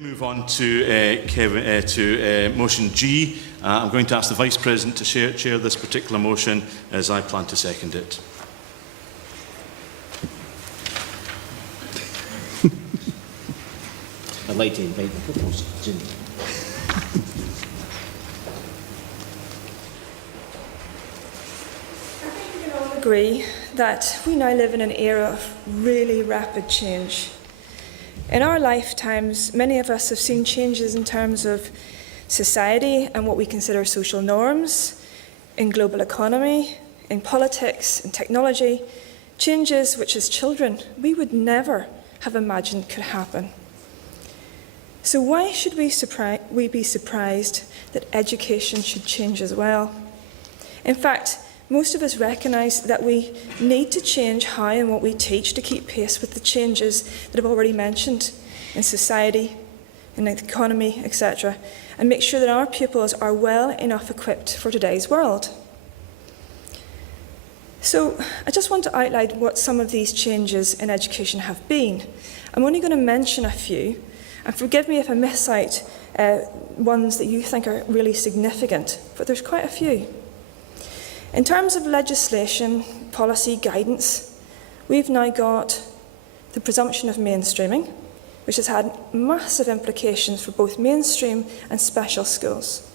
Move on to motion G. I'm going to ask the Vice President to chair this particular motion, as I plan to second it. I'd like to invite the proposer, Jim. I think we can all agree that we now live in an era of really rapid change. In our lifetimes, many of us have seen changes in terms of society and what we consider social norms, in global economy, in politics, in technology, changes which as children we would never have imagined could happen. So why should we be surprised that education should change as well? In fact, most of us recognise that we need to change how and what we teach to keep pace with the changes that I've already mentioned in society, in the economy, etc., and make sure that our pupils are well enough equipped for today's world. So I just want to outline what some of these changes in education have been. I'm only going to mention a few, and forgive me if I miss out ones that you think are really significant, but there's quite a few. In terms of legislation, policy, guidance, we've now got the presumption of mainstreaming, which has had massive implications for both mainstream and special schools.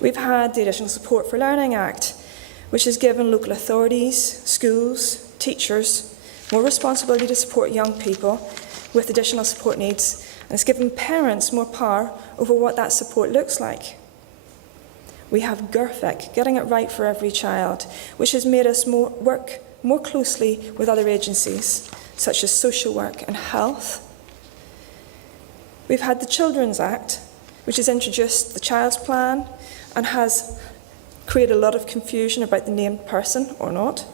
We've had the Additional Support for Learning Act, which has given local authorities, schools, teachers more responsibility to support young people with additional support needs, and it's given parents more power over what that support looks like. We have GERFIC, Getting It Right for Every Child, which has made us work more closely with other agencies, such as social work and health. We've had the Children's Act, which has introduced the Child's Plan and has created a lot of confusion about the named person or not.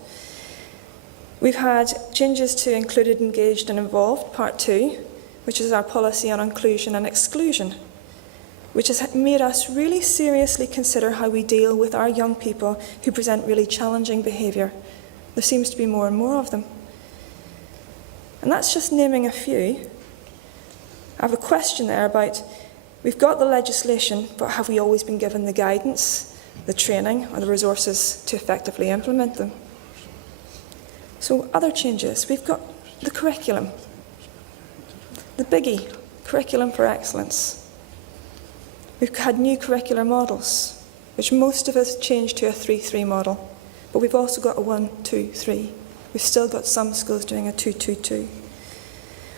We've had changes to Included, Engaged and Involved, Part 2, which is our policy on inclusion and exclusion, which has made us really seriously consider how we deal with our young people who present really challenging behaviour. There seems to be more and more of them. And that's just naming a few. I have a question there about, we've got the legislation, but have we always been given the guidance, the training, or the resources to effectively implement them? So other changes, we've got the curriculum, the biggie, Curriculum for Excellence. We've had new curricular models, which most of us changed to a 3-3 model, but we've also got a 1-2-3. We've still got some schools doing a 2-2-2.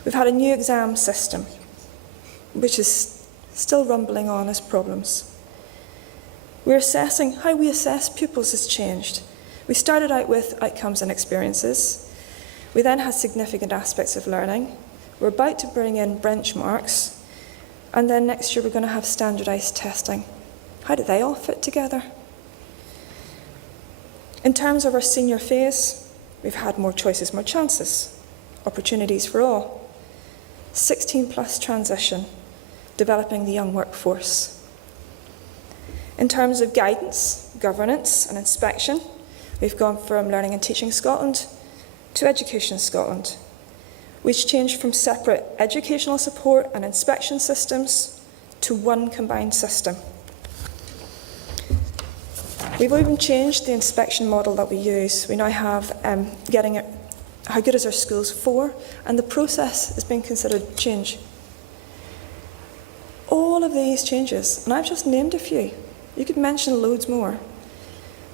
We've had a new exam system, which is still rumbling on as problems. We're assessing, how we assess pupils has changed. We started out with outcomes and experiences. We then had significant aspects of learning. We're about to bring in benchmarks. And then next year we're going to have standardised testing. How do they all fit together? In terms of our senior phase, we've had more choices, more chances, opportunities for all. 16+ transition, developing the young workforce. In terms of guidance, governance and inspection, we've gone from Learning and Teaching Scotland to Education Scotland, which changed from separate educational support and inspection systems to one combined system. We've even changed the inspection model that we use. We now have how good is our schools for, and the process is being considered change. All of these changes, and I've just named a few, you could mention loads more.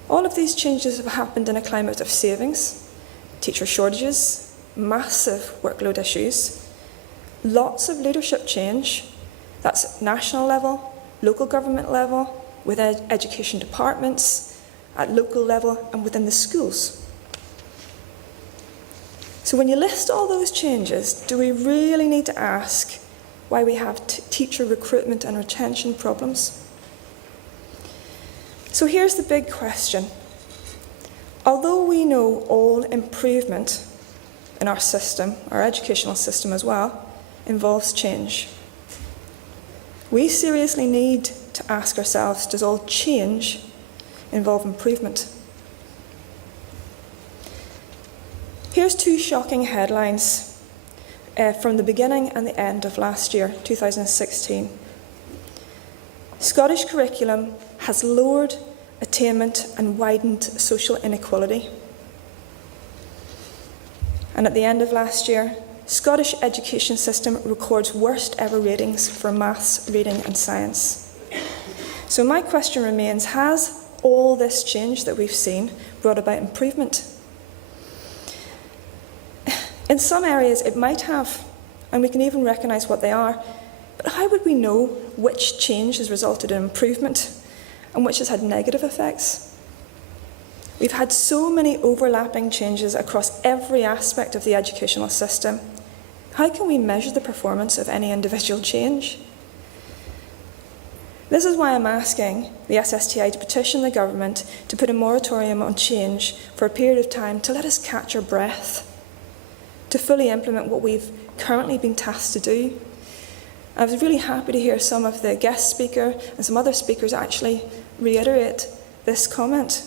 All of these changes have happened in a climate of savings, teacher shortages, massive workload issues, lots of leadership change, that's national level, local government level, within education departments, at local level and within the schools. So when you list all those changes, do we really need to ask why we have teacher recruitment and retention problems? So here's the big question. Although we know all improvement in our system, our educational system as well, involves change, we seriously need to ask ourselves, does all change involve improvement? Here's two shocking headlines. from the beginning and the end of last year, 2016. Scottish curriculum has lowered attainment and widened social inequality. And at the end of last year, Scottish education system records worst ever ratings for maths, reading and science. So my question remains, has all this change that we've seen brought about improvement? In some areas it might have, and we can even recognise what they are, but how would we know which change has resulted in improvement and which has had negative effects? We've had so many overlapping changes across every aspect of the educational system. How can we measure the performance of any individual change? This is why I'm asking the SSTA to petition the government to put a moratorium on change for a period of time to let us catch our breath, to fully implement what we've currently been tasked to do. I was really happy to hear some of the guest speaker and some other speakers actually reiterate this comment.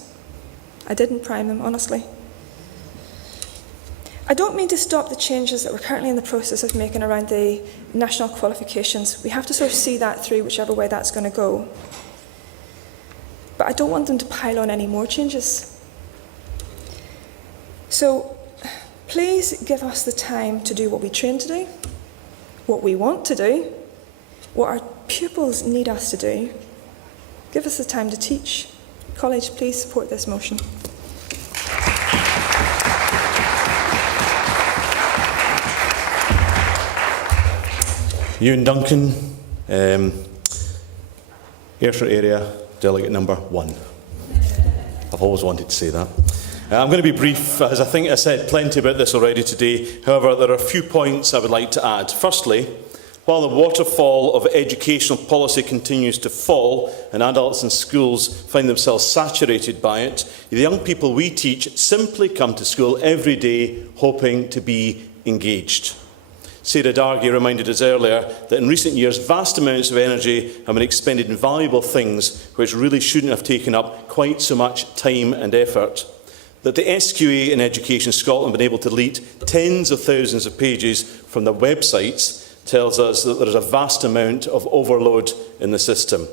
I didn't prime them, honestly. I don't mean to stop the changes that we're currently in the process of making around the national qualifications. We have to sort of see that through whichever way that's going to go. But I don't want them to pile on any more changes. So please give us the time to do what we train to do, what we want to do, what our pupils need us to do. Give us the time to teach. College, please support this motion. Ewan Duncan, Ayrshire area, delegate number 1. I've always wanted to say that. I'm going to be brief, as I think I said plenty about this already today. However, there are a few points I would like to add. Firstly, while the waterfall of educational policy continues to fall and adults in schools find themselves saturated by it, the young people we teach simply come to school every day hoping to be engaged. Sarah Dargy reminded us earlier that in recent years vast amounts of energy have been expended in valuable things which really shouldn't have taken up quite so much time and effort. That the SQA in Education Scotland have been able to delete tens of thousands of pages from their websites tells us that there is a vast amount of overload in the system.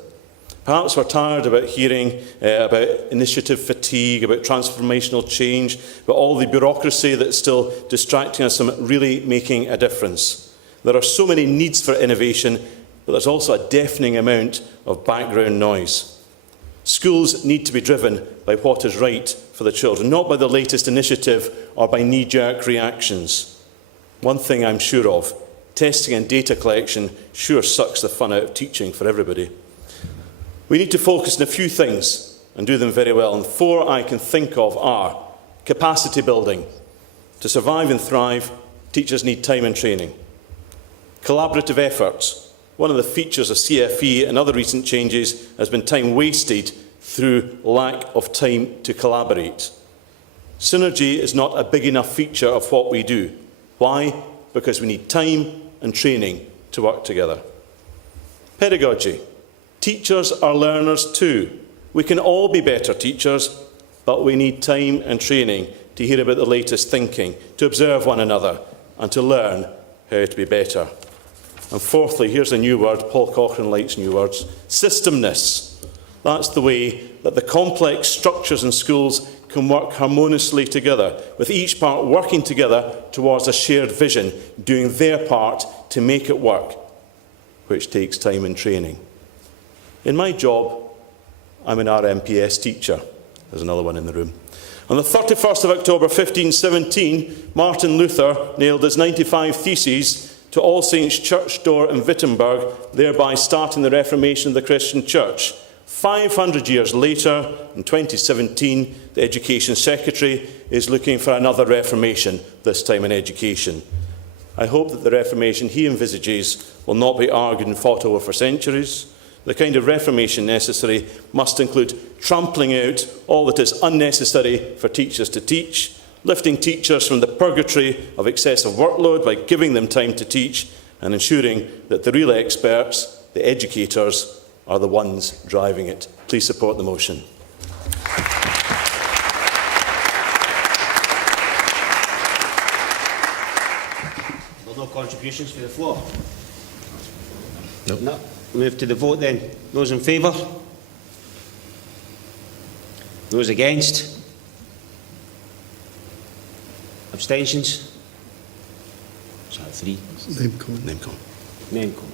Perhaps we're tired about hearing about initiative fatigue, about transformational change, about all the bureaucracy that's still distracting us from really making a difference. There are so many needs for innovation, but there's also a deafening amount of background noise. Schools need to be driven by what is right for the children, not by the latest initiative or by knee-jerk reactions. One thing I'm sure of, testing and data collection sure sucks the fun out of teaching for everybody. We need to focus on a few things and do them very well, and 4 I can think of are capacity building. To survive and thrive, teachers need time and training. Collaborative efforts. One of the features of CFE and other recent changes has been time wasted through lack of time to collaborate. Synergy is not a big enough feature of what we do. Why? Because we need time and training to work together. Pedagogy. Teachers are learners too. We can all be better teachers, but we need time and training to hear about the latest thinking, to observe one another, and to learn how to be better. And fourthly, here's a new word, Paul Cochrane likes new words, systemness. That's the way that the complex structures in schools can work harmoniously together, with each part working together towards a shared vision, doing their part to make it work, which takes time and training. In my job, I'm an RMPS teacher. There's another one in the room. On the 31st of October 1517, Martin Luther nailed his 95 Theses to All Saints' Church door in Wittenberg, thereby starting the Reformation of the Christian Church. 500 years later, in 2017, the Education Secretary is looking for another Reformation, this time in education. I hope that the Reformation he envisages will not be argued and fought over for centuries. The kind of reformation necessary must include trampling out all that is unnecessary for teachers to teach, lifting teachers from the purgatory of excessive workload by giving them time to teach, and ensuring that the real experts, the educators, are the ones driving it. Please support the motion. Well No contributions for the floor? Nope. No. Move to the vote then. Those in favour? Those against? Abstentions? Is that 3? Name call. Name call.